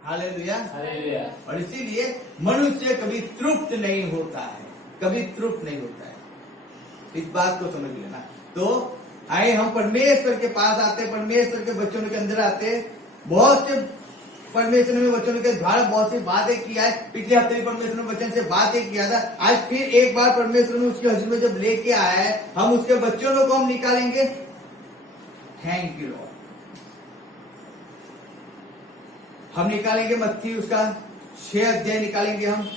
Hallelujah. Hallelujah. और इसीलिए मनुष्य कभी तृप्त नहीं होता है, कभी तृप्त नहीं होता है। इस बात को समझ लेना। तो आए हम परमेश्वर के पास आते, परमेश्वर के वचनों के अंदर आते। बहुत से परमेश्वर ने वचनों के द्वारा बहुत सी बातें किया है। पिछले हफ्ते भी परमेश्वर ने वचन से बातें किया था। आज फिर एक बार परमेश्वर ने उसकी हजूर में जब लेके आया है, हम उसके वचनों को हम निकालेंगे। Thank you Lord. हम निकालेंगे मत्ती उसका 6 अध्याय निकालेंगे हम।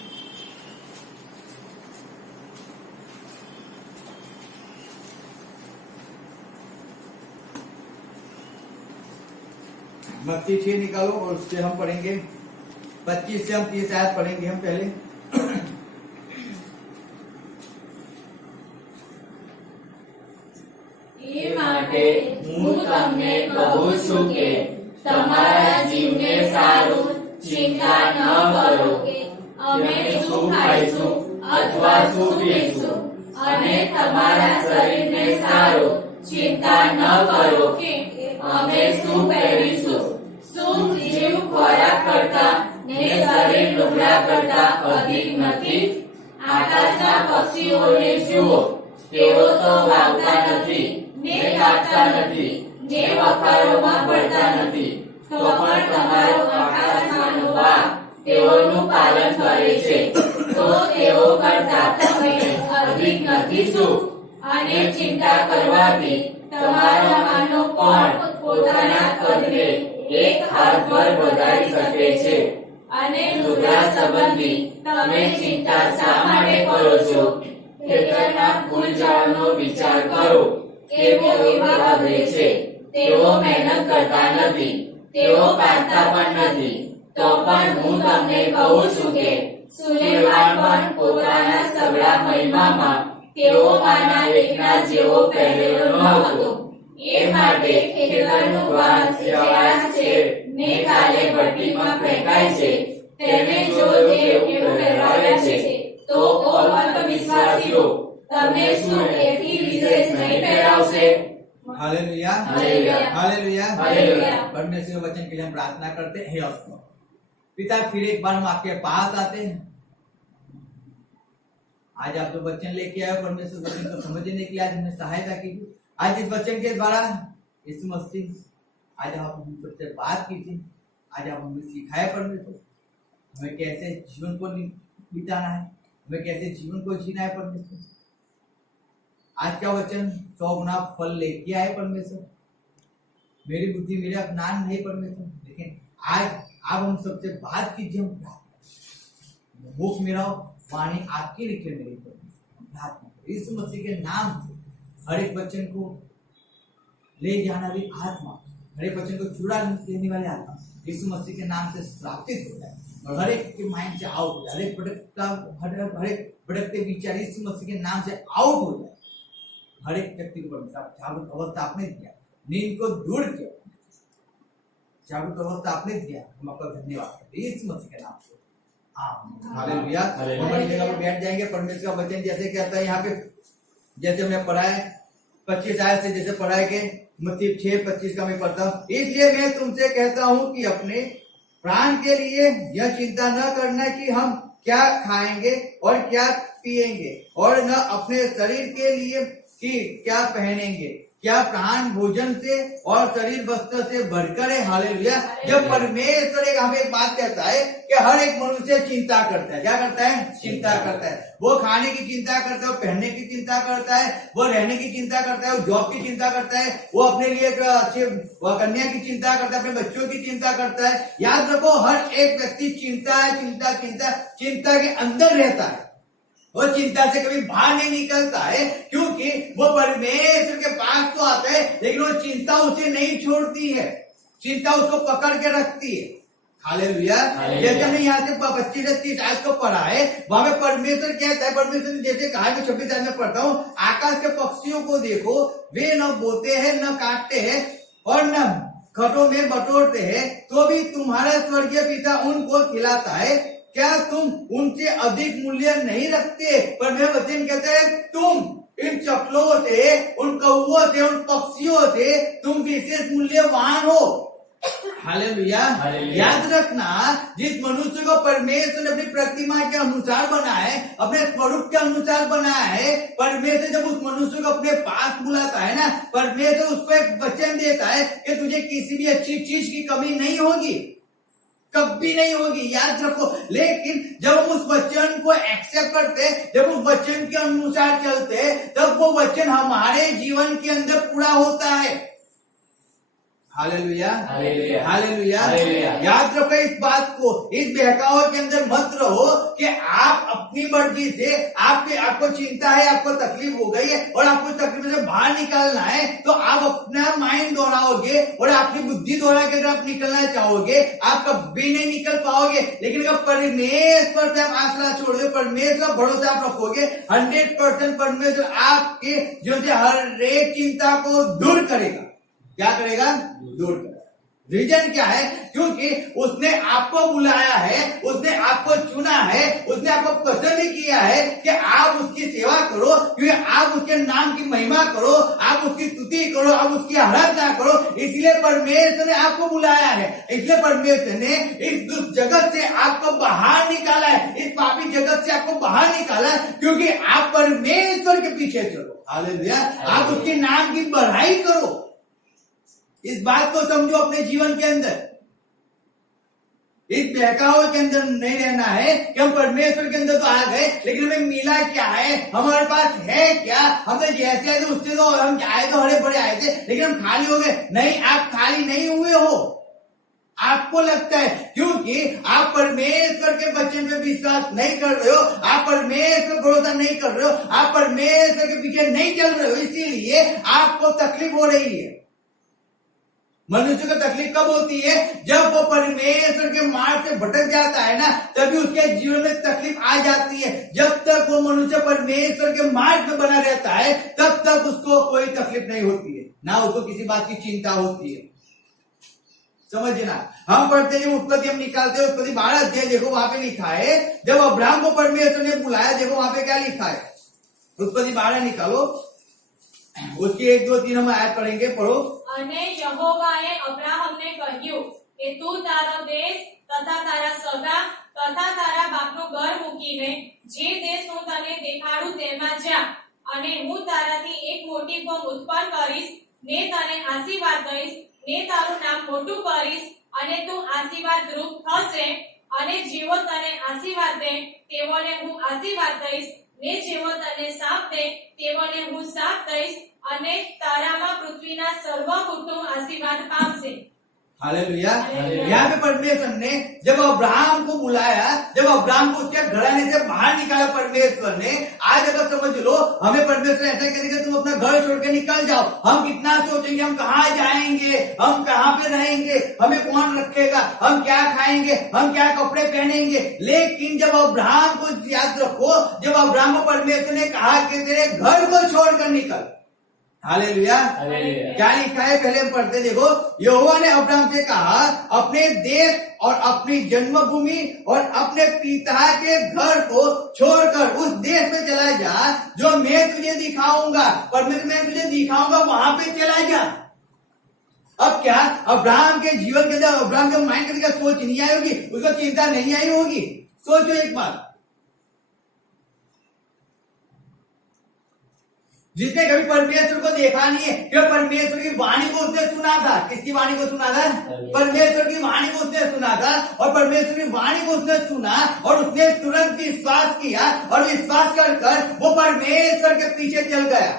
मत्ती 6 निकालो और उससे हम पढ़ेंगे 25 से हम 30 आयत पढ़ेंगे हम पहले। એ માટે હું તમને કહું છું કે તમારા જીવને સારું ચિંતા ન કરો કે અમે શું ખાઈશું અથવા શું પીશું, અને તમારા શરીરને સારું ચિંતા ન કરો કે અમે શું પહેરીશું. શું જીવ ખોરાક કરતા ને શરીર લુગડા કરતા અધિક નથી? આકાશના પક્ષીઓને જુઓ, તેઓ તો વાવતા નથી ને કાપતા નથી ને વખારોમાં પડતા નથી, તો પણ તમારો આકાશમાંનો બાપ તેઓનું પાલન કરે છે. તો તેઓ કરતા તમે અધિક નથી શું? અને ચિંતા કરવાથી તમારામાંનો કોણ પોતાના કદને એક હાથભર વધારી શકે છે? અને લુગડા સંબંધી તમે ચિંતા શા માટે કરો છો? ખેતરના ફૂલ ઝાડનો વિચાર કરો, કેવો એવા બગડે છે. તેઓ મહેનત કરતા નથી, તેઓ કાઢતા પણ નથી. તો પણ હું તમને કહું છું કે સુલેમાન પણ પોતાના સગળા મહિમામાં તેઓમાંના એકના જેવો પહેરેલો ન હતો. એ માટે ખેતરનું ઘાસ જે આજ છે ને કાલે ભઠ્ઠીમાં ફેંકાય છે, તેને જો દેવ એવું પહેરાવે છે, તો ઓ અલ્પવિશ્વાસીઓ, તમને શું એથી વિશેષ નહીં પહેરાવશે? Hallelujah, hallelujah, hallelujah, hallelujah. परमेश्वर के वचन के लिए हम प्रार्थना करते हैं। पिता, फिर एक बार हम आपके पास आते हैं। आज आप जो वचन लेके आए परमेश्वर वचन को समझने के लिए आज हमें सहायता कीजिए। आज इस वचन के द्वारा यीशु मसीह आज आप हमसे बात कीजिए। आज आप हमें सिखाए परमेश्वर, हमें कैसे जीवन को बिताना है, हमें कैसे जीवन को जीना है परमेश्वर। आज का वचन 100 गुना फल लेके आए परमेश्वर। मेरी बुद्धि मेरा ज्ञान नहीं परमेश्वर, लेकिन आज आप हम सबसे बात कीजिए। हम मुख मेरा वाणी आपकी निकले मेरी परमेश्वर। यीशु मसीह के नाम से हर एक वचन को ले जाना भी आत्मा, हर एक वचन को चुरा लेने वाले आत्मा यीशु मसीह के नाम से श्रापित हो जाए और हर एक के माइंड से आउट हो जाए। हर एक भटकते विचार यीशु मसीह के नाम से आउट हो जाए। हर एक व्यक्ति को जागरूक अवस्था आपने दिया, नींद को दूर किया, जागरूक अवस्था आपने दिया। हम आपका धन्यवाद करते हैं यीशु मसीह के नाम से, आमीन। हालेलुया। हम अपनी जगह पर बैठ जाएंगे। परमेश्वर का वचन जैसे कहता है यहाँ पे, जैसे मैं पढ़ा है 25 आयत से, जैसे पढ़ा है कि मत्ती 6:25 का मैं पढ़ता हूँ। इसलिए मैं तुमसे कहता हूँ कि अपने प्राण के लिए यह चिंता न करना कि हम क्या खाएंगे और क्या पिएंगे, और न अपने शरीर के लिए कि क्या पहनेंगे। क्या प्राण भोजन से और शरीर वस्त्र से बढ़कर है? हालेलुया। जब परमेश्वर एक बात कहता है कि हर एक मनुष्य चिंता करता है। क्या करता है? चिंता करता है। वो खाने की चिंता करता है, वो पहनने की चिंता करता है, वो रहने की चिंता करता है, वो जॉब की चिंता करता है, वो अपने लिए अच्छे कन्या की चिंता करता है, अपने बच्चों की चिंता करता है। याद रखो, हर एक व्यक्ति चिंता है, चिंता चिंता चिंता के अंदर रहता है। वो चिंता से कभी बाहर नहीं निकलता है, क्योंकि वो परमेश्वर के पास तो आता है, लेकिन वो चिंता उसे नहीं छोड़ती है, चिंता उसको पकड़ के रखती है। हालेलुया। जैसे हमने यहाँ से 25 से 30 आयत को पढ़ा है, वहां पे परमेश्वर कहता है, परमेश्वर ने जैसे कहा है, 26 आयत में पढ़ता हूँ, आकाश के पक्षियों को देखो, वे न बोते हैं, न काटते हैं, और न खटों में बटोरते हैं, तो भी तुम्हारा स्वर्गीय पिता उनको खिलाता है। क्या तुम उनसे अधिक मूल्य नहीं रखते? पर मैं वचन कहता है, तुम इन चकलों से, उन कौओं से, उन पक्षियों से तुम विशेष मूल्यवान हो। हालेलुया। हालेलुया। याद रखना, जिस मनुष्य को परमेश्वर ने अपनी प्रतिमा के अनुसार बनाया है, अपने स्वरूप के अनुसार बनाया है, परमेश्वर जब उस मनुष्य को अपने पास बुलाता है ना, परमेश्वर उसको एक वचन देता है कि तुझे किसी भी अच्छी चीज की कमी नहीं होगी, कभी नहीं होगी, याद रखो। लेकिन जब हम उस वचन को एक्सेप्ट करते, जब उस वचन के अनुसार चलते, तब वो वचन हमारे जीवन के अंदर पूरा होता है। Hallelujah, hallelujah, hallelujah. हालेलुया। याद रखो इस बात को, इस बहकावे के अंदर मत रहो कि आप अपनी मर्जी से, आपको चिंता है, आपको तकलीफ हो गई है और आपको तकलीफ से बाहर निकालना है, तो आप अपना माइंड दोहराओगे और आपकी बुद्धि दोहरा के अगर आप निकलना चाहोगे, आप कभी नहीं निकल पाओगे। लेकिन अगर परमेश्वर पे आप आशा छोड़ोगे, परमेश्वर पर भरोसा आप रखोगे, 100% परमेश्वर आपके जीवन से हर एक चिंता को दूर करेगा। क्या करेगा? दूर करेगा। रीजन क्या है? क्योंकि उसने आपको बुलाया है, उसने आपको चुना है, उसने आपको पसंद किया है कि आप उसकी सेवा करो, क्योंकि आप उसके नाम की महिमा करो, आप उसकी स्तुति करो, आप उसकी आराधना करो। इसलिए परमेश्वर ने आपको बुलाया है, इसलिए परमेश्वर ने इस दुष्ट जगत से आपको बाहर निकाला है, इस पापी जगत से आपको बाहर निकाला है, क्योंकि आप परमेश्वर के पीछे चलो। हालेलुया। आप उसके नाम की बढ़ाई करो। इस बात को समझो अपने जीवन के अंदर। इस बहकावे के अंदर नहीं रहना है कि हम परमेश्वर के अंदर तो आ गए, लेकिन हमें मिला क्या है, हमारे पास है क्या, हमने जैसे आए थे उससे तो हम आए तो हरे भरे आए थे, लेकिन हम खाली हो गए। नहीं, आप खाली नहीं हुए हो। आपको लगता है क्योंकि आप परमेश्वर के वचन पे विश्वास नहीं कर रहे हो, आप परमेश्वर भरोसा नहीं कर रहे हो, आप परमेश्वर के पीछे नहीं चल रहे हो, इसीलिए आपको तकलीफ हो रही है। मनुष्य को तकलीफ कब होती है? जब वो परमेश्वर के मार्ग से भटक जाता है ना, तभी उसके जीवन में तकलीफ आ जाती है। जब तक वो मनुष्य परमेश्वर के मार्ग में बना रहता है, तब तक उसको कोई तकलीफ नहीं होती है, ना उसको किसी बात की चिंता होती है। समझना, हम पढ़ते हैं उत्पत्ति, हम निकालते हैं उत्पत्ति 12 अध्याय, देखो वहां पे लिखा है, जब अब्राहम को परमेश्वर ने बुलाया, देखो वहां पे क्या लिखा है। उत्पत्ति 12 निकालो, उसकी 1, 2, 3 हम आयत पढ़ेंगे, पढ़ो। અને યહોવાએ અબ્રાહમને કહ્યું કે તું તારો દેશ તથા તારા સગા તથા તારા બાપનું ઘર મૂકીને જે દેશ હું તને દેખાડું તેમાં જા, અને હું તારાથી એક મોટી કોમ ઉત્પન્ન કરીશ, ને તને આશીર્વાદ દઈશ, ને તારું નામ મોટું કરીશ, અને તું આશીર્વાદ રૂપ થશે, અને જેવો તને આશીર્વાદ દે તેઓને હું આશીર્વાદ દઈશ, ને જેવો તને શાપ દે તેઓને હું શાપ દઈશ, અને તારામાં પૃથ્વીના સર્વ કુટુંબ આશીર્વાદ પામશે। हालेलुया। हालेलुया। यहाँ पे परमेश्वर ने जब अब्राहम को बुलाया, जब अब्राहम को उसके घराने से बाहर निकाला परमेश्वर ने, आज अगर समझ लो हमें परमेश्वर ऐसा कहेगा तुम अपना घर छोड़ के निकल जाओ, हम कितना सोचेंगे हम कहाँ जाएंगे, हम कहाँ पे रहेंगे, हमें कौन रखेगा, हम क्या खाएंगे, हम क्या कपड़े पहनेंगे। लेकिन जब अब्राहम को याद रखो, जब अब्राहम को परमेश्वर ने कहा कि तेरे घर को छोड़कर निकल। हालेलुया। हालेलुया। क्या लिखा है पहले हम पढ़ते, देखो। यहोवा ने अब्राहम से कहा, अपने देश और अपनी जन्मभूमि और अपने पिता के घर को छोड़कर उस देश में चला जा जो मैं तुझे दिखाऊंगा। परमेश्वर मैं तुझे दिखाऊंगा, वहां पे चला जा। अब क्या अब्राहम के जीवन के अंदर, अब्राहम के माइंड के अंदर सोच नहीं आई होगी, उसको चिंता नहीं आई होगी। सोचो एक बात, जिसने कभी परमेश्वर को देखा नहीं है, क्यों परमेश्वर की वाणी को उसने सुना था। किसकी वाणी को सुना था? परमेश्वर की वाणी को उसने सुना था, और परमेश्वर की वाणी को उसने सुना और उसने तुरंत विश्वास किया, और विश्वास कर कर वो परमेश्वर के पीछे चल गया।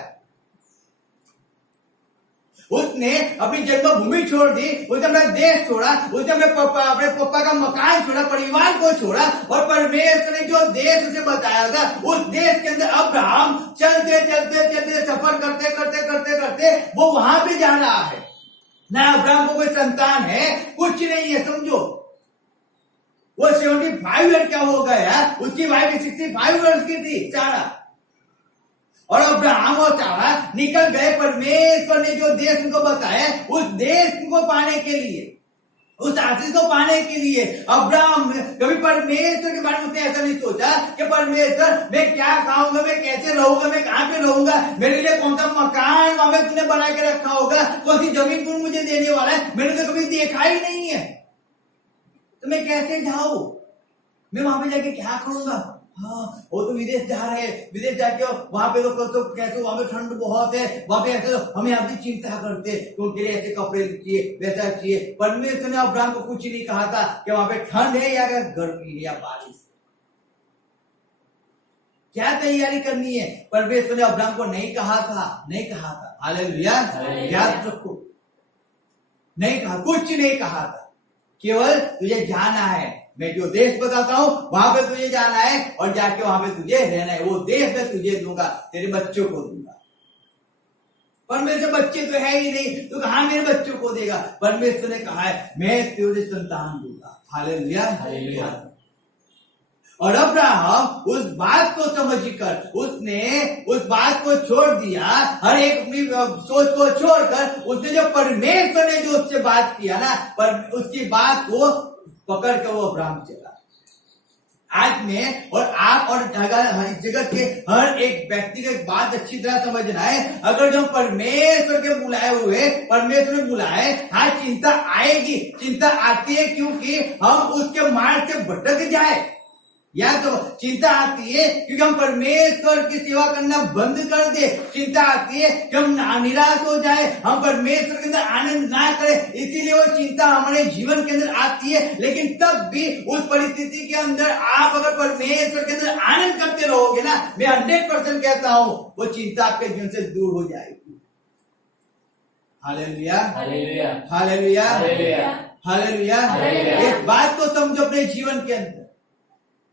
उसने अपनी जन्मभूमि छोड़ दी, उसने अपना देश छोड़ा, उसने अपने पापा का मकान छोड़ा, परिवार को छोड़ा, और परमेश्वर ने जो देश उसे बताया था, उस देश के अंदर अब्राहम चलते चलते चलते सफर करते करते करते करते वो वहां पे जा रहा है। ना अब्राहम को कोई संतान है, कुछ नहीं है, समझो। वो 75 ईयर क्या हो गया, उसकी वाइफ 65 वर्ष की थी, सारा। और अब्राहम और सारा निकल गए परमेश्वर ने जो देश उनको बताया, उस देश को पाने के लिए, उस आशीष को पाने के लिए। अब्राहम कभी परमेश्वर के बारे में उसने ऐसा नहीं सोचा कि परमेश्वर मैं क्या खाऊंगा, मैं कैसे रहूंगा, मैं कहाँ पे रहूंगा, मेरे लिए कौन सा मकान वहां पे तूने बना के रखा होगा, कौन सी जमीन तू मुझे देने वाला है, मैंने तो कभी देखा ही नहीं है। तो मैं कैसे जाऊं, मैं वहां पे जाके क्या करूंगा। हाँ, वो तो विदेश जा रहे हैं, विदेश जाके वहां पे तो कैसे, वहां पे ठंड बहुत है, वहां पे ऐसे तो हमें आपकी चिंता करते तो उनके लिए ऐसे कपड़े चाहिए, वैसा चाहिए। परमेश्वर ने अब्राहम को कुछ नहीं कहा था कि वहां पे ठंड है या गर्मी है या बारिश, क्या तैयारी करनी है। परमेश्वर ने अब्राहम को नहीं कहा था। हालेलुया, याद रखो, नहीं कहा, कुछ नहीं कहा था, केवल तुझे जाना है, मैं जो देश बताता हूं वहां पे तुझे जाना है और जाके वहां पे तुझे रहना है, वो देश मैं तुझे दूंगा, तेरे बच्चों को दूंगा। परमेश्वर बच्चे तो है ही नहीं, तो कहां मेरे बच्चों को देगा। परमेश्वर ने कहा है मैं तेरे संतान दूंगा। हालेलुया। और अब्राहम उस बात को समझकर उसने उस बात को छोड़ दिया, हर एक अपनी सोच को छोड़कर उसने जो परमेश्वर ने जो उससे बात किया ना, पर उसकी बात को पकड़ कर वो अब्राहम चला। आज में और आप और इस जगत के हर एक व्यक्ति को एक बात अच्छी तरह समझना है, अगर जो परमेश्वर के बुलाए हुए, परमेश्वर ने बुलाए, हाँ चिंता आएगी, चिंता आती है क्योंकि हम उसके मार्ग से भटक जाए, या तो चिंता आती है क्योंकि हम परमेश्वर की सेवा करना बंद कर दे, चिंता आती है कि हम निराश हो जाए, हम परमेश्वर के अंदर आनंद ना करें, इसीलिए वो चिंता हमारे जीवन के अंदर आती है। लेकिन तब भी उस परिस्थिति के अंदर आप अगर परमेश्वर के अंदर आनंद करते रहोगे ना, मैं 100% कहता हूं वो चिंता आपके जीवन से दूर हो जाएगी। Hallelujah, hallelujah, hallelujah. इस बात को समझो अपने जीवन के अंदर,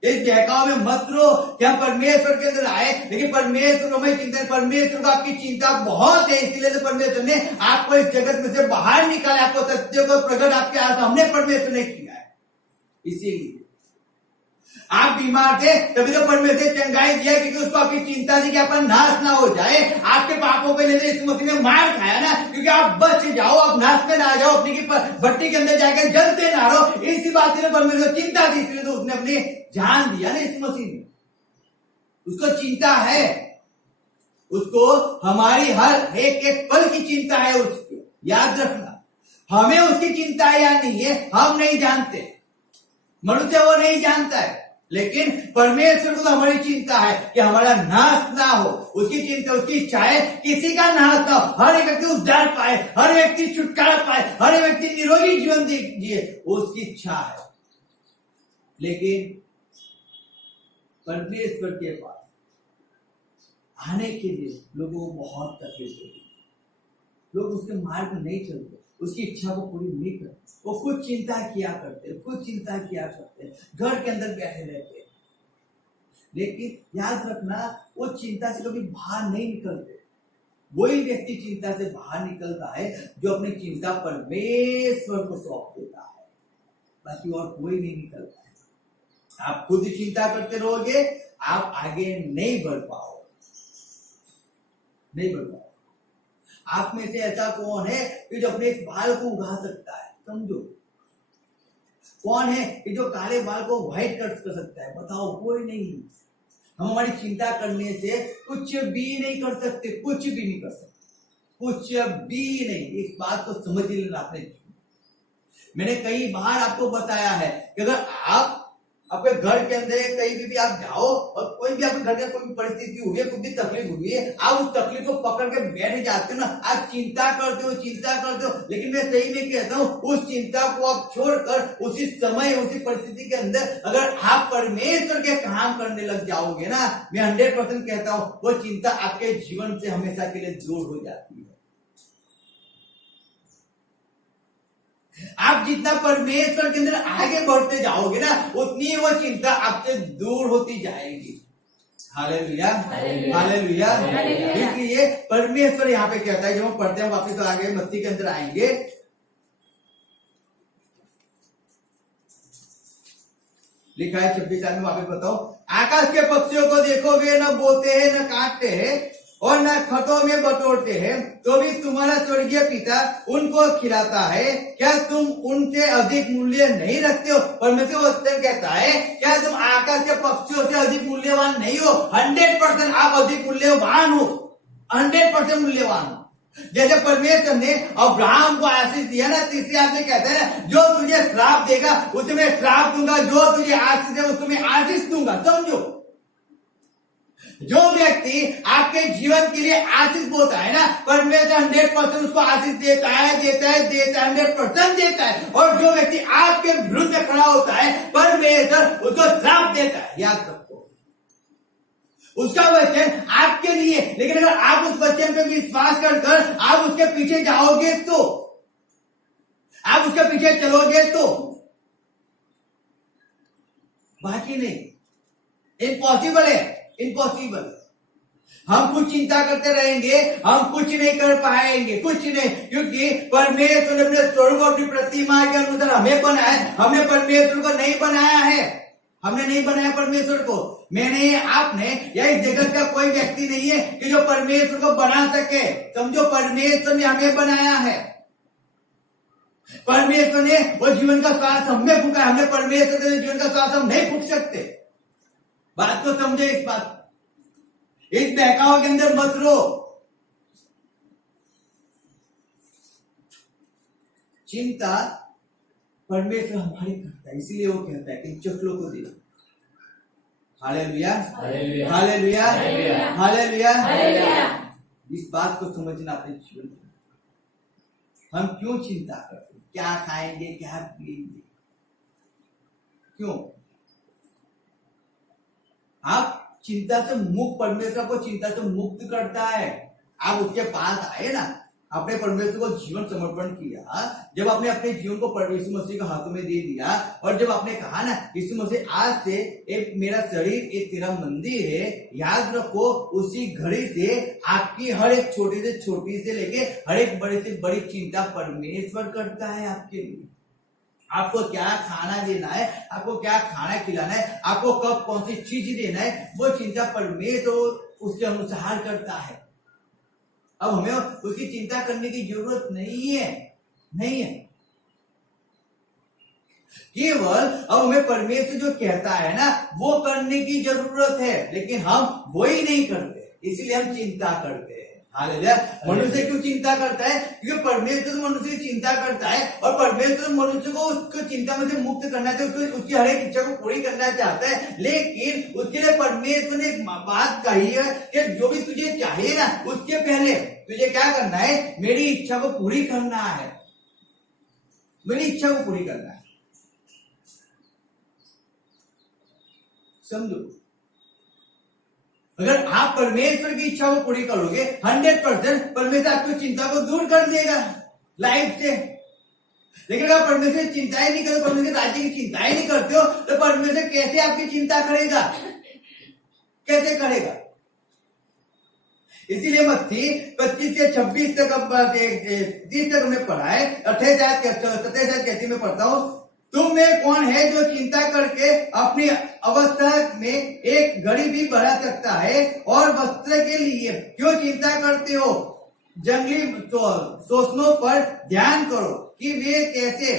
इस बहकाव में मत रहो कि हम परमेश्वर के अंदर आए, लेकिन परमेश्वर हमें चिंता है, परमेश्वर को आपकी चिंता बहुत है, इसलिए तो परमेश्वर ने आपको इस जगत में से बाहर निकाला, आपको सत्य को प्रकट आपके सामने परमेश्वर ने किया है। इसीलिए आप बीमार थे तभी तो परमेश्वर चंगाई दिया, क्योंकि उसको आपकी चिंता थी कि आपका नाश ना हो जाए, आपके पापों के लिए इस मसीह ने मार खाया ना, क्योंकि आप बच जाओ, आप नाश में ना जाओ, अपनी भट्टी के अंदर जाकर जलते ना रहो। इसी बात की परमेश्वर चिंता थी, इसलिए तो उसने अपनी जान दिया ना इस मसीह में। उसको चिंता है, उसको हमारी हर एक पल की चिंता है उसकी, याद रखना। हमें उसकी चिंता है या नहीं है हम नहीं जानते, मनुष्य वो नहीं जानता है, लेकिन परमेश्वर को तो हमारी चिंता है कि हमारा नाश ना हो। उसकी चिंता, उसकी इच्छा है किसी का नाश ना हो, हर एक व्यक्ति उद्धार पाए, हर व्यक्ति छुटकारा पाए, हर एक व्यक्ति निरोगी जीवन जिए, उसकी इच्छा है। लेकिन परमेश्वर के पास आने के लिए लोगों को बहुत तकलीफ होती है, लोग उसके मार्ग में नहीं चलते, उसकी इच्छा को पूरी नहीं करते, वो कुछ चिंता किया करते, घर के अंदर बैठे रहते। लेकिन याद रखना, वो चिंता से कभी बाहर नहीं निकलते। वही व्यक्ति चिंता से बाहर निकलता है जो अपनी चिंता परमेश्वर को सौंप देता है, बाकी और कोई नहीं निकलता है। आप खुद चिंता करते रहोगे, आप आगे नहीं बढ़ पाओगे। आप में से ऐसा कौन है कि जो अपने बाल को उगा सकता है? समझो, कौन है कि जो काले बाल को व्हाइट कर सकता है? बताओ, कोई नहीं। हम हमारी चिंता करने से कुछ भी नहीं कर सकते, कुछ भी नहीं। इस बात को समझ लेना आपने। मैंने कई बार आपको बताया है कि अगर आप अपने घर के अंदर कहीं भी आप जाओ और कोई भी आपके घर में कोई परिस्थिति हुई है, कोई भी तकलीफ हुई है, आप उस तकलीफ को पकड़ के बैठ जाते हो ना, आप चिंता करते हो। लेकिन मैं सही में कहता हूँ, उस चिंता को आप छोड़कर उसी समय, उसी परिस्थिति के अंदर अगर आप परमेश्वर के काम करने लग जाओगे ना, मैं 100% कहता हूँ वो चिंता आपके जीवन से हमेशा के लिए दूर हो जाती है। आप जितना परमेश्वर के अंदर आगे बढ़ते जाओगे ना, उतनी वो चिंता आपसे दूर होती जाएगी। Hallelujah, hallelujah. इसलिए परमेश्वर यहाँ पे कहता है, जब हम पढ़ते हैं वापस तो आगे मत्ती के अंदर आएंगे, लिखा है 26 में, वापस बताओ, आकाश के पक्षियों को देखो, वे न बोते हैं न काटते हैं और न खतों में बटोरते हैं, तो भी तुम्हारा स्वर्गीय पिता उनको खिलाता है, क्या तुम उनसे अधिक मूल्य नहीं रखते हो? परमेश्वर उत्तर कहता है, क्या तुम आकाश के पक्षियों से अधिक मूल्यवान नहीं हो? 100% आप अधिक मूल्यवान हो, 100% मूल्यवान हो। जैसे परमेश्वर ने अब्राहम को आशीष दिया ना, तीसरे आयत में कहते हैं जो तुझे श्राप देगा उसे मैं श्राप दूंगा, जो तुझे आशीष देगा उसे मैं आशीष दूंगा। समझो, जो व्यक्ति आपके जीवन के लिए आशीष बोता है ना, परमेश्वर 100% उसको आशीष देता है 100% देता है। और जो व्यक्ति आपके विरुद्ध में खड़ा होता है, परमेश्वर उसको श्राप देता है। याद रखो, उसका वचन आपके लिए, लेकिन अगर आप उस वचन पे विश्वास कर आप उसके पीछे जाओगे तो, आप उसके पीछे चलोगे तो, बाकी नहीं, इम्पॉसिबल है, इम्पॉसिबल। हम कुछ चिंता करते रहेंगे, हम कुछ नहीं कर पाएंगे, कुछ नहीं, क्योंकि परमेश्वर ने अपने स्वरूप अपनी प्रतिमा के अनुसार हमें बनाया है। हमने परमेश्वर को नहीं बनाया है, हमने नहीं बनाया परमेश्वर को। मैंने, आपने या इस जगत का कोई व्यक्ति नहीं है कि जो परमेश्वर को बना सके। समझो, परमेश्वर ने हमें बनाया है। परमेश्वर ने वो जीवन का श्वास हमें फूका, हमने परमेश्वर के जीवन का श्वास हम नहीं फूक सकते। बात को समझे, इस बात, इस बहकाव के अंदर मत रहो। चिंता परमेश्वर हमारी करता है, इसलिए वो कहता है कि चकलों को दिया। Hallelujah, hallelujah, hallelujah, hallelujah, hallelujah. इस बात को समझना अपने जीवन में। हम क्यों चिंता करते हैं? क्या खाएंगे, क्या पिएंगे, क्यों? आप चिंता से मुक्त, परमेश्वर को चिंता से मुक्त करता है। आप उसके पास आए ना, आपने परमेश्वर को जीवन समर्पण किया, जब आपने अपने जीवन को यीशु मसीह के हाथों में दे दिया, और जब आपने कहा ना यीशु मसीह आज से एक मेरा शरीर एक तेरा मंदिर है, याद रखो उसी घड़ी से आपकी हर एक छोटी से लेके हर एक बड़ी से बड़ी चिंता परमेश्वर करता है आपके लिए। आपको क्या खाना देना है, आपको क्या खाना खिलाना है, आपको कब कौन सी चीज देना है, वो चिंता परमेश्वर उसके अनुसार करता है। अब हमें उसकी चिंता करने की जरूरत नहीं है, नहीं है। केवल अब हमें परमेश्वर जो कहता है ना वो करने की जरूरत है, लेकिन हम वो ही नहीं करते, इसलिए हम चिंता करते हैं। हालेलुया। मनुष्य क्यों चिंता करता है? क्योंकि परमेश्वर मनुष्य की चिंता करता है, और परमेश्वर मनुष्य को उसको चिंता में से मुक्त करना चाहता है, उसकी हर एक इच्छा को पूरी करना चाहता है। लेकिन उसके लिए परमेश्वर ने एक बात कही है कि जो भी तुझे चाहिए ना, उसके पहले तुझे क्या करना है? मेरी इच्छा को पूरी करना है, मेरी इच्छा को पूरी करना है। समझो, अगर आप परमेश्वर की इच्छा को पूरी करोगे 100% परमेश्वर आपकी चिंता को दूर कर देगा लाइफ से। लेकिन अगर परमेश्वर चिंता ही नहीं करो, परमेश्वर राज्य की चिंता ही नहीं करते हो, तो परमेश्वर कैसे आपकी चिंता करेगा? कैसे करेगा? इसीलिए मत्ती 25 से 26 तक 30 तक हमने पढ़ा है। 28 में पढ़ता हूं, तुम में कौन है जो चिंता करके अपनी अवस्था में एक घड़ी भी बढ़ा सकता है? और वस्त्र के लिए क्यों चिंता करते हो? जंगली शोषणों पर ध्यान करो कि वे कैसे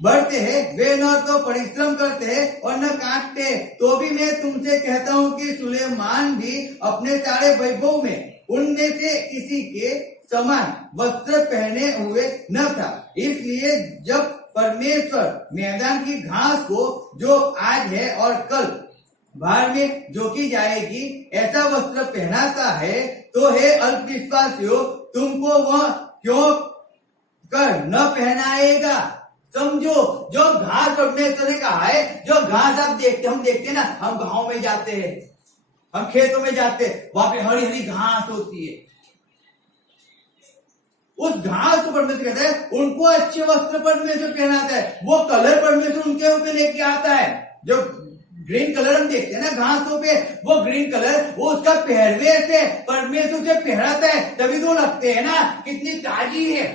बढ़ते हैं। वे न तो परिश्रम करते हैं और न काटते, तो भी मैं तुमसे कहता हूँ कि सुलेमान भी अपने सारे वैभव में उनमें से किसी के समान वस्त्र पहने हुए न था। इसलिए जब परमेश्वर मैदान की घास को जो आज है और कल बाहर में जोकी जाएगी ऐसा वस्त्र पहनाता है, तो हे अल्पविश्वासियों, तुमको वह क्यों कर न पहनाएगा? समझो, जो घास परमेश्वर ने कहा है, जो घास आप देखते, हम देखते हैं ना, हम गांव में जाते हैं, हम खेतों में जाते हैं, वहां पे हरी हरी घास होती है। उस घास को परमेश्वर कहता है, उनको अच्छे वस्त्र परमेश्वर पहनाता है, वो कलर परमेश्वर उनके ऊपर लेके आता है। जो ग्रीन कलर हम देखते हैं ना घासों पे, वो ग्रीन कलर वो उसका पहरवे से परमेश्वर उसे पहनाता है, तभी तो लगते हैं ना कितनी ताजी है।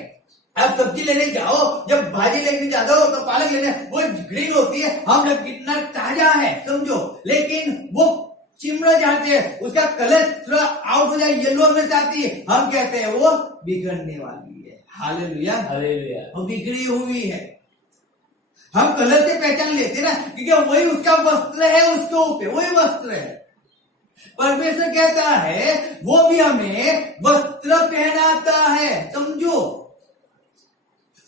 अब सब्जी लेने जाओ, जब भाजी लेने जाते हो तो पालक लेने, वो ग्रीन होती है, हम लोग कितना ताजा है समझो, लेकिन वो चिमड़ा जाते हैं, उसका कलर थोड़ा आउट हो जाए, येलो में आती है, हम कहते हैं वो बिगड़ने वाली है। हालेलुया, हालेलुया, वो बिगड़ी हुई है। हम कलर से पहचान लेते ना, क्योंकि वही उसका वस्त्र है, उसके ऊपर वही वस्त्र है। परमेश्वर कहता है वो भी हमें वस्त्र पहनाता है। समझो,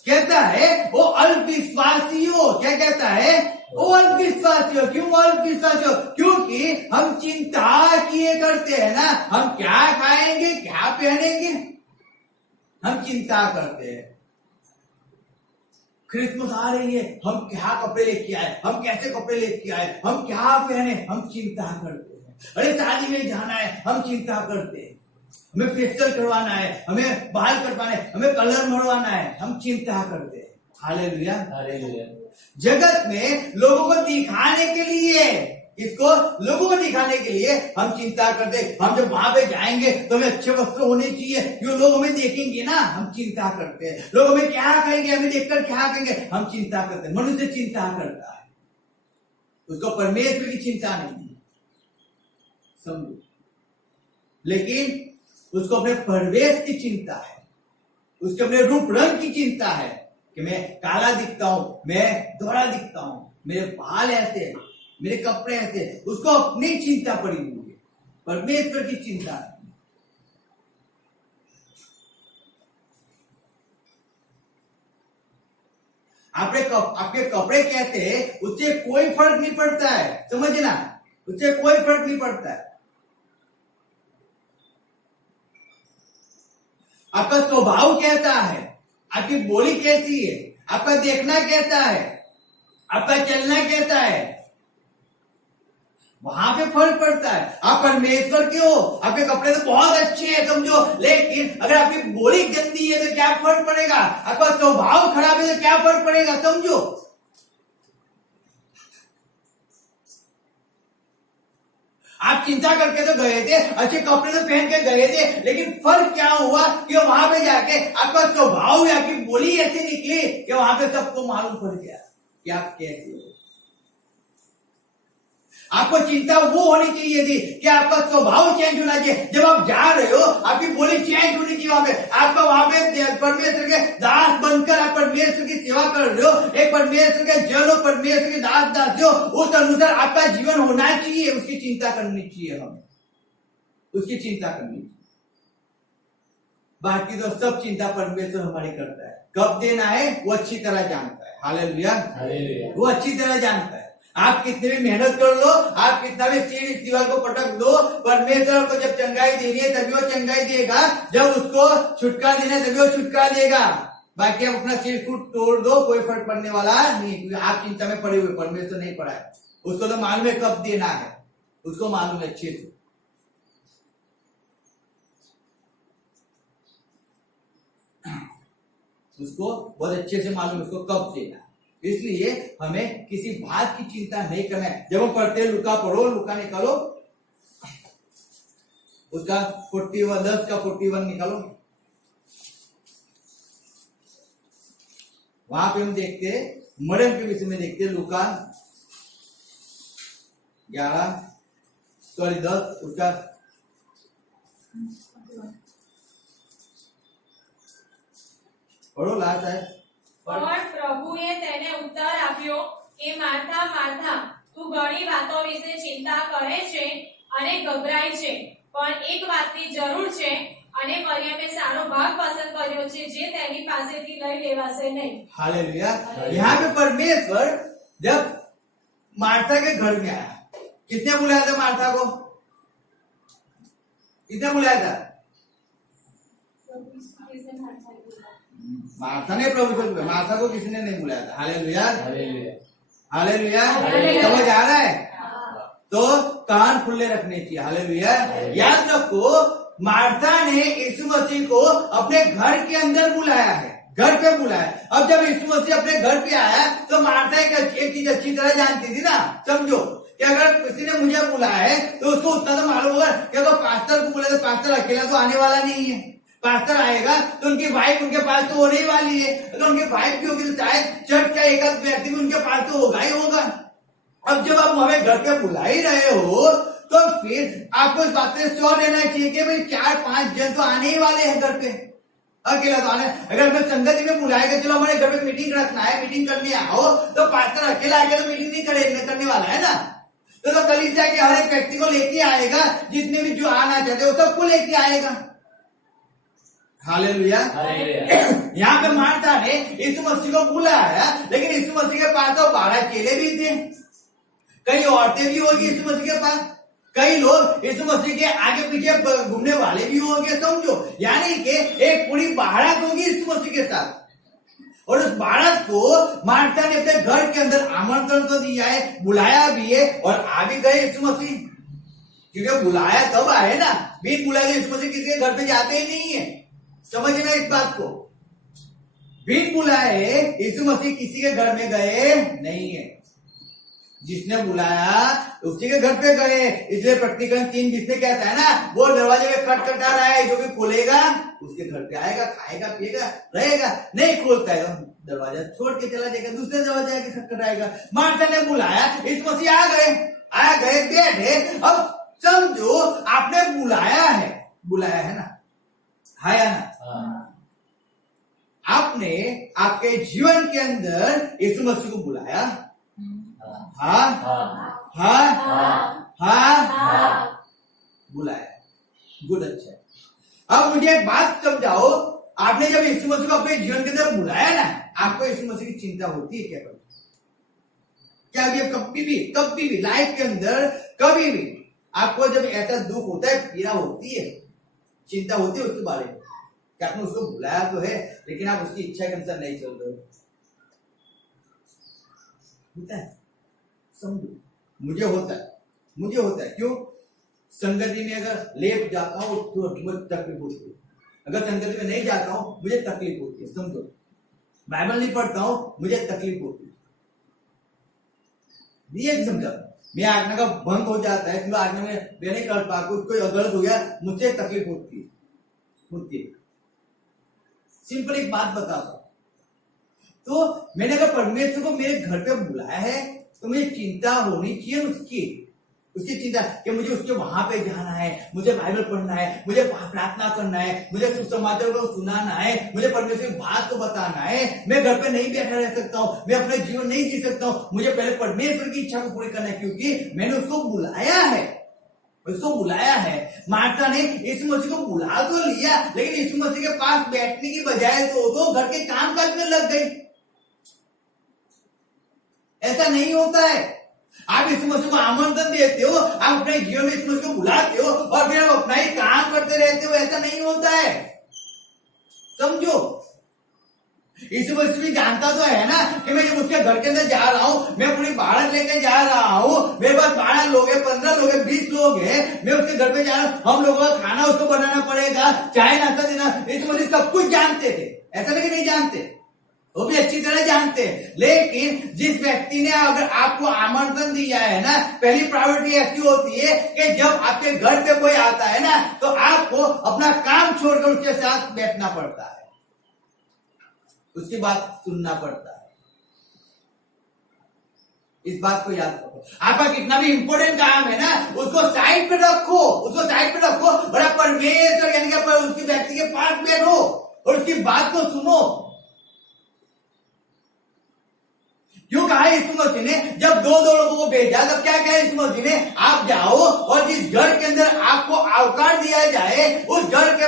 कहता है वो अल्पविश्वासियों, क्या कहता है? वो अल्पविश्वासियों। क्यों अल्पविश्वासियों? क्योंकि हम चिंता किए करते हैं ना, हम क्या खाएंगे, क्या पहनेंगे, हम चिंता करते हैं। क्रिसमस आ रही है, हम क्या कपड़े लेके आए, हम कैसे कपड़े लेके आए, हम क्या पहने, हम चिंता करते हैं। अरे शादी में जाना है, हम चिंता करते हैं। हमें फेशियल करवाना है, हमें बाल कटवाना है, हमें कलर मरवाना है, हम चिंता करते हैं। Hallelujah, hallelujah. जगत में लोगों को दिखाने के लिए, इसको लोगों को दिखाने के लिए हम चिंता करते हैं। हम जब वहां पे जाएंगे तो हमें अच्छे वस्त्र होने चाहिए, क्यों लोग हमें देखेंगे ना, हम चिंता करते हैं। लोग हमें क्या कहेंगे, हमें देखकर क्या कहेंगे, हम चिंता करते हैं। मनुष्य चिंता करता है, उसको परमेश्वर की चिंता नहीं है, समझो। लेकिन उसको अपने परवेश की चिंता है, उसके अपने रूप रंग की चिंता है कि मैं काला दिखता हूं, मैं धोला दिखता हूं, मेरे बाल ऐसे हैं, मेरे कपड़े ऐसे हैं। उसको अपनी चिंता पड़ी हुई है, परमेश्वर की चिंता नहीं। आपके कपड़े कहते हैं, उससे कोई फर्क नहीं पड़ता है, समझना, उससे कोई फर्क नहीं पड़ता है। आपका स्वभाव कैसा है, आपकी बोली कैसी है, आपका देखना कैसा है, आपका चलना कैसा है, वहां पे फर्क पड़ता है। आप परमेश्वर के हो, आपके कपड़े तो बहुत अच्छे हैं, समझो, लेकिन अगर आपकी बोली गंदी है तो क्या फर्क पड़ेगा, आपका स्वभाव खराब है तो क्या फर्क पड़ेगा, समझो। आप चिंता करके तो गए थे, अच्छे कपड़े तो पहन के गए थे, लेकिन फर्क क्या हुआ कि वहां पे जाके आपका स्वभाव या आपकी बोली ऐसी निकली कि वहां पे सबको मालूम पड़ गया कि आप कैसे हो। आपको चिंता वो होनी चाहिए थी कि आपका स्वभाव चेंज होना चाहिए। जब आप जा रहे हो, आपकी बोली चेंज होनी चाहिए। वहां पे आपका, वहां पे परमेश्वर के दास बनकर आप परमेश्वर की सेवा कर रहे हो, एक परमेश्वर के जन हो, परमेश्वर के दास हो, उस अनुसार आपका जीवन होना चाहिए। उसकी चिंता करनी चाहिए, हमें उसकी चिंता करनी चाहिए। बाकी तो सब चिंता परमेश्वर हमारी करता है। कब देना है वो अच्छी तरह जानता है। Hallelujah, hallelujah. वो अच्छी तरह जानता है। आप कितनी भी मेहनत कर लो, आप कितना भी सीढ़ी दीवार को पटक दो, परमेश्वर को जब चंगाई देनी है तभी वो चंगाई देगा, जब उसको छुटकारा देना है तभी वो छुटकारा देगा। बाकी आप अपना सिर फूट तोड़ दो, कोई फर्क पड़ने वाला नहीं, क्योंकि आप चिंता में पड़े हुए, परमेश्वर नहीं पड़ा है। उसको तो मालूम है कब देना है, उसको मालूम है अच्छे से। उसको बहुत अच्छे से मालूम है उसको कब देना है। इसलिए हमें किसी बात की चिंता नहीं करना है। जब हम पढ़ते लुका पढ़ो, लुका निकालो, उसका 41, 10 का 41 निकालो। वहां पे हम देखते मरण के विषय में देखते, लुका 10 उसका पढ़ो, लास्ट है। પણ પ્રભુએ તેને ઉત્તર આપ્યો કે માર્થા માર્થા, તું ઘણી વાતો વિશે ચિંતા કરે છે અને ગભરાય છે, પણ એક વાતની જરૂર છે અને મરિયમે સારો ભાગ પસંદ કર્યો છે જે તેની પાસેથી લઈ લેવાશે નહીં। हालेलुया। यहाँ पे परमेश्वर जब मार्था के घर में आया, किसने बुलाया था मार्था को, किसने बुलाया था? मार्था ने प्रभु को बुलाया, मार्था को किसने नहीं बुलाया था। Hallelujah, hallelujah. हालेलुया। हालेलुया। समझ आ रहा है? तो कान खुले रखने चाहिए। हालेलुया। याद रखो, मार्था ने यीशु मसीह को अपने घर के अंदर बुलाया है, घर पे बुलाया। अब जब यीशु मसीह अपने घर पे आया तो मार्था एक चीज अच्छी तरह जानती थी ना, समझो, कि अगर किसी ने मुझे बुलाया है तो उसको उतना तो मालूम होगा कि अगर पास्टर को बुलाया तो पास्टर अकेला तो आने वाला नहीं है। पास्टर आएगा तो उनकी वाइफ उनके पास तो होने ही वाली है, अगर उनकी वाइफ भी होगी तो शायद चर्च का एक आध व्यक्ति भी उनके पास तो होगा ही होगा। अब जब आप हमें घर पे बुला ही रहे हो तो फिर आपको इस बात से श्योर रहना चाहिए कि भाई 4-5 जन तो आने ही वाले हैं घर पे, अकेला तो आने। अगर हमें संगति में बुलाएगा, चलो हमारे घर पे मीटिंग रखना है, मीटिंग करने आओ, तो पास्टर अकेला आके तो मीटिंग नहीं करने वाला है ना। तो कलीसिया के हर एक व्यक्ति को लेके आएगा, जितने भी जो आना चाहते वो सबको लेके आएगा। हालेलुया। यहाँ पे मार्था ने यीशु मसीह को बुलाया, लेकिन यीशु मसीह के पास तो 12 चेले भी थे, कई औरतें भी होगी यीशु मसीह के पास, कई लोग यीशु मसीह के आगे पीछे घूमने वाले भी होंगे, समझो। यानी कि एक पूरी बारात होगी यीशु मसीह के साथ, और उस बारात को मार्था ने अपने घर के अंदर आमंत्रण तो दिया है, बुलाया भी है, और आ भी गए यीशु मसीह, क्योंकि बुलाया तब आए ना, बिन बुलाए यीशु मसीह किसी के घर पे जाते ही नहीं है। समझना इस बात को, बिन बुलाए यीशु मसीह किसी के घर में गए नहीं है, जिसने बुलाया उसी के घर पे गए। इसलिए प्रकटीकरण 3:20 में कहता है ना, वो दरवाजे पे खटखटा रहा है, जो भी खोलेगा उसके घर पे आएगा, खाएगा पिएगा रहेगा, नहीं खोलता है दरवाजा छोड़ के चला जाएगा, दूसरे दरवाजे आके खटखटाएगा। मार्था ने बुलाया, यीशु मसीह आ गए बैठे। अब समझो आपने बुलाया है ना, है ना, आपने आपके जीवन के अंदर यीशु मसीह को बुलाया, बुलाया, गुड, अच्छा। अब मुझे एक बात समझाओ, आपने जब यीशु मसीह को अपने जीवन के अंदर बुलाया ना, आपको यीशु मसीह की चिंता होती है क्या? क्या ये कभी भी लाइफ के अंदर कभी भी आपको जब ऐसा दुख होता है, पीड़ा होती है, चिंता होती है उसके बारे में कि आपने उसको बुलाया तो है, लेकिन आप उसकी इच्छा के अनुसार नहीं चल रहे हो, होता है? समझो, मुझे होता है। क्यों? संगति में अगर लेट जाता हूं तो मुझे तकलीफ होती है, अगर संगति में नहीं जाता हूं मुझे तकलीफ होती है। समझो, बाइबल नहीं पढ़ता हूं मुझे तकलीफ होती है। ये समझा, मैं आज्ञा का भंग हो जाता है, आज्ञा में मैं नहीं कर पा, कोई गलत हो गया, मुझसे तकलीफ होती है। सिंपल एक बात बताता हूं, तो मैंने अगर परमेश्वर को मेरे घर पे बुलाया है तो मुझे चिंता होनी चाहिए उसकी चिंता कि मुझे उसके वहां पे जाना है, मुझे बाइबल पढ़ना है, मुझे प्रार्थना करना है, मुझे सुसमाचार को सुनाना है, मुझे परमेश्वर की बात को बताना है। मैं घर पे नहीं बैठा रह सकता हूँ, मैं अपने जीवन नहीं जी सकता हूँ, मुझे पहले परमेश्वर की इच्छा को पूरी करना है, क्योंकि मैंने उसको बुलाया है। मार्था ने यीशु मसीह को बुला तो लिया, लेकिन यीशु मसीह के पास बैठने की बजाय तो घर के काम काज में लग गई। ऐसा नहीं होता है। आप यीशु मसीह को आमंत्रण देते हो, आप अपने जीवन में यीशु मसीह को बुलाते हो और फिर आप अपना ही काम करते रहते हो, ऐसा नहीं होता है। समझो, यीशु मसीह भी जानता तो है ना कि मैं जब उसके घर के अंदर जा रहा हूं, मैं पूरी बारात लेके जा रहा हूं, मेरे पास 12 लोग हैं, 15 लोग हैं, 20 लोग हैं, मैं उसके घर पे जा रहा हूं, हम लोगों का खाना उसको बनाना पड़ेगा, चाय नाश्ता देना। यीशु मसीह सब कुछ जानते थे, ऐसा नहीं कि नहीं जानते, वो भी अच्छी तरह जानते हैं। लेकिन जिस व्यक्ति ने अगर आपको आमंत्रण दिया है ना, पहली प्रायोरिटी ऐसी होती है कि जब आपके घर पे कोई आता है ना, तो आपको अपना काम छोड़कर उसके साथ बैठना पड़ता है, उसकी बात सुनना पड़ता है। इस बात को याद रखो। आपका कितना भी इंपॉर्टेंट काम है ना, उसको साइड पे रखो और आप परमेश्वर यानी कि उसकी व्यक्ति के पास बैठो और उसकी बात को सुनो। क्यों कहा यीशु मसीह ने जब 2-2 लोगों को भेजा, तब क्या कहा यीशु मसीह ने? आप जाओ और जिस घर के अंदर आपको अवकाश दिया जाए, उस घर के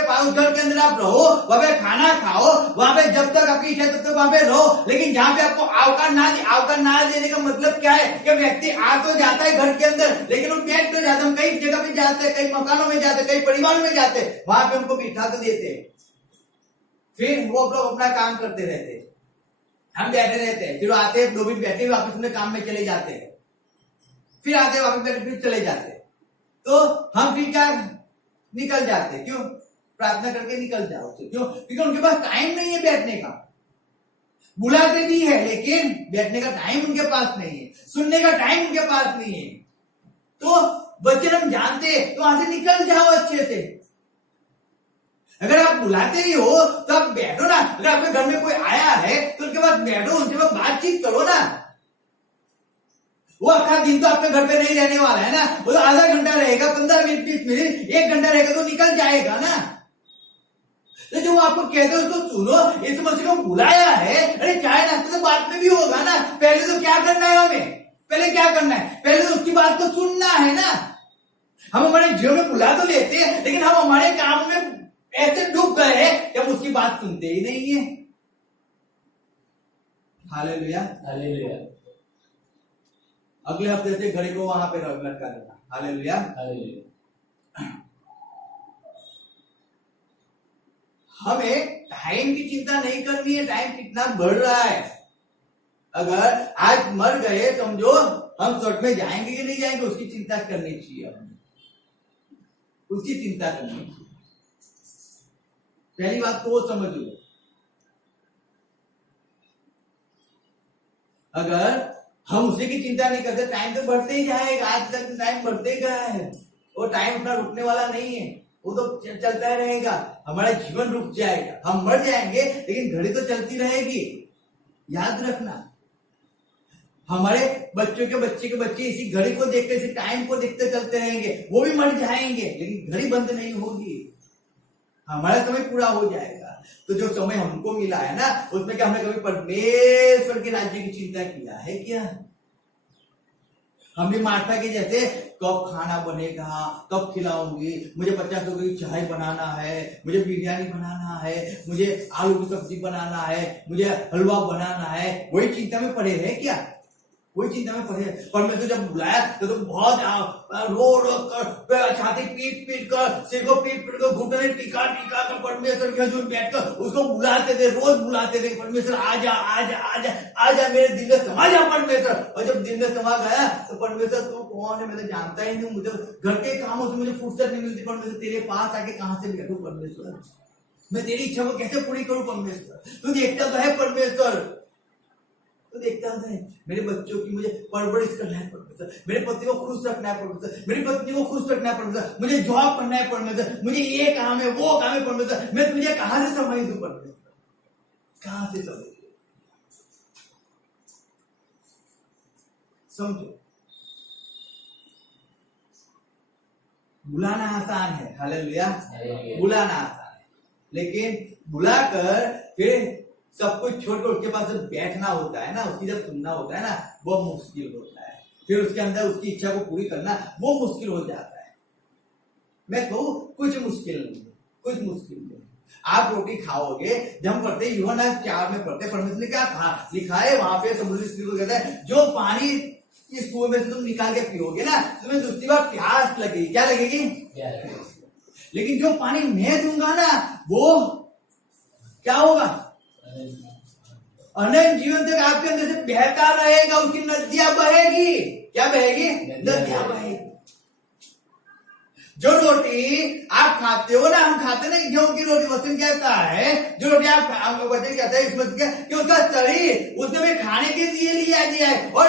अंदर आप रहो, वहां पे खाना खाओ, वहां पे जब तक आपकी इच्छा तब तक वहां पे रहो। लेकिन जहां पे आपको अवकाश ना देने का मतलब क्या है कि व्यक्ति आ तो जाता है घर के अंदर, लेकिन वो बैठ तो जाता है, कई जगह पे जाते हैं, कई मकानों में जाते हैं, कई परिवारों में जाते हैं, वहां पे उनको बिठा तो देते हैं, फिर वो अपना काम करते रहते हैं, हम बैठे रहते हैं, फिर आते हैं 2 मिनट बैठे वापस अपने काम में चले जाते हैं, फिर आते हैं वापस बैठे फिर चले जाते हैं। तो हम फिर क्या निकल जाते हैं? क्यों? प्रार्थना करके निकल जाओ। क्यों? क्योंकि उनके पास टाइम नहीं है बैठने का। बुलाते भी है लेकिन बैठने का टाइम उनके पास नहीं है, सुनने का टाइम उनके पास नहीं है। तो वचन हम जानते हैं तो वहां से निकल जाओ अच्छे से। अगर आप बुलाते ही हो तो आप बैठो ना। अगर आपके घर में कोई आया है तो उनके पास बैठो, उनसे बातचीत करो ना। वो आखा दिन तो आपके घर पे नहीं रहने वाला है ना, वो तो आधा घंटा रहेगा, 15 मिनट 20 मिनट 1 घंटा रहेगा तो निकल जाएगा ना। तो जो आपको कहते हो उसको सुनो। यीशु मसीह को बुलाया है, अरे चाहे नाश्ते तो बाद में भी होगा ना। पहले तो क्या करना है हमें? पहले क्या करना है? पहले तो उसकी बात को सुनना है ना। हम हमारे जीवन में बुला तो लेते हैं, लेकिन हम हमारे काम में ऐसे डूब गए हैं कि हम उसकी बात सुनते ही नहीं है। हालेलुया। हालेलुया। अगले हफ्ते से घड़ी को वहां पे लटका देना। हालेलुया। हालेलुया। हमें टाइम की चिंता नहीं करनी है, टाइम कितना बढ़ रहा है। अगर आज मर गए समझो, हम स्वर्ग में जाएंगे कि नहीं जाएंगे उसकी चिंता करनी चाहिए, हमें उसकी चिंता करनी चाहिए। पहली बात तो वो समझ लो। अगर हम उसी की चिंता नहीं करते, टाइम तो बढ़ते ही जाएगा। आज तक टाइम बढ़ते गया है, वो टाइम अपना रुकने वाला नहीं है, वो तो चलता ही रहेगा। हमारा जीवन रुक जाएगा, हम मर जाएंगे, लेकिन घड़ी तो चलती रहेगी। याद रखना, हमारे बच्चों के बच्चे के बच्चे इसी घड़ी को देखते, इसी टाइम को देखते चलते रहेंगे, वो भी मर जाएंगे, लेकिन घड़ी बंद नहीं होगी। हमारा समय पूरा हो जाएगा। तो जो समय हमको मिला है ना, उसमें क्या हमने कभी परमेश्वर के राज्य की चिंता किया है क्या? हम भी मार्था के जैसे कब खाना बनेगा, कब खिलाऊंगी, मुझे 50 लोगों की चाय बनाना है, मुझे बिरयानी बनाना है, मुझे आलू की सब्जी बनाना है, मुझे हलवा बनाना है, वही चिंता में पड़े हैं क्या? वही चिंता में पड़े। परमेश्वर जब बुलाया तो बहुत रो रो कर, छाती पीट पीट कर, सिर को पीट पीट कर, घुटने टिका टिका कर परमेश्वर के हजूर बैठकर उसको बुलाते थे, रोज बुलाते थे, परमेश्वर आजा आजा आजा आजा मेरे दिल में समा जा परमेश्वर। और जब दिल में समा गया तो परमेश्वर तू कौन है, मैं तो जानता ही नहीं, मुझे घर के कामों से मुझे फुर्सत नहीं मिलती। परमेश्वर तेरे पास आके कहां से बैठूं परमेश्वर, मैं तेरी इच्छा को कैसे पूरी करूं परमेश्वर? तू देखता तो है परमेश्वर, तो देखता है मेरे बच्चों की मुझे परवरिश करना है परमेश्वर, मेरे पति को खुश रखना है परमेश्वर, मेरी पत्नी को खुश रखना है परमेश्वर, मुझे जॉब करना है परमेश्वर, मुझे ये काम है वो काम है परमेश्वर, मैं तुझे कहां से समय दूं परमेश्वर, कहां से समय दूं? समझो, बुलाना आसान है, हालेलुया, बुलाना आसान है, लेकिन बुलाकर फिर सब कुछ छोड़कर उसके पास जब बैठना होता है ना, उसकी जब सुनना होता है ना, वो मुश्किल होता है। फिर उसके अंदर उसकी इच्छा को पूरी करना वो मुश्किल हो जाता है। मैं कहूं कुछ मुश्किल नहीं है, कुछ मुश्किल नहीं। आप रोटी खाओगे, जब हम पढ़ते यूहन्ना 4 में पढ़ते, परमेश्वर ने क्या कहा लिखा है वहां पे, समुद्री स्त्री को कहता है जो पानी इस कुएं में से तुम निकाल के पियोगे ना, तुम्हें दूसरी बार प्यास लगेगी। क्या लगेगी? लेकिन जो पानी मैं दूंगा ना, वो क्या होगा? अनंत जीवन तक आपके अंदर से बहता रहेगा, उसकी नदियां बहेगी। क्या बहेगी? नदियां बहेगी। जो रोटी आप खाते हो ना, हम खाते ना गेहूं की रोटी, वचन कहता है जो रोटी आप वचन कहता है इसमें कि उसका शरीर उसने भी खाने के लिए लिया गया है, और